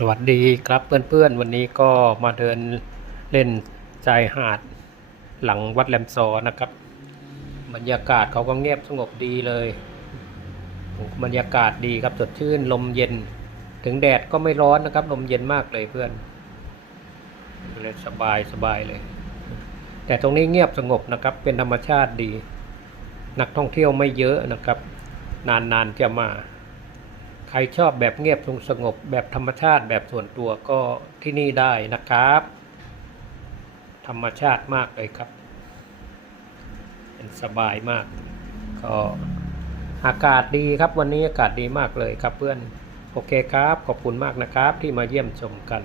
สวัสดีครับเพื่อนๆวันนี้ก็มาเดินเล่นชายหาดหลังวัดแหลมซอนะครับบรรยากาศเขาก็เงียบสงบดีเลยบรรยากาศดีครับสดชื่นลมเย็นถึงแดดก็ไม่ร้อนนะครับลมเย็นมากเลยเพื่อนเลยสบายเลยแต่ตรงนี้เงียบสงบนะครับเป็นธรรมชาติดีนักท่องเที่ยวไม่เยอะนะครับนานๆจะมาใครชอบแบบเงียบสงบแบบธรรมชาติแบบส่วนตัวก็ที่นี่ได้นะครับธรรมชาติมากเลยครับเป็นสบายมากก็อากาศดีครับวันนี้อากาศดีมากเลยครับเพื่อนโอเคครับขอบคุณมากนะครับที่มาเยี่ยมชมกัน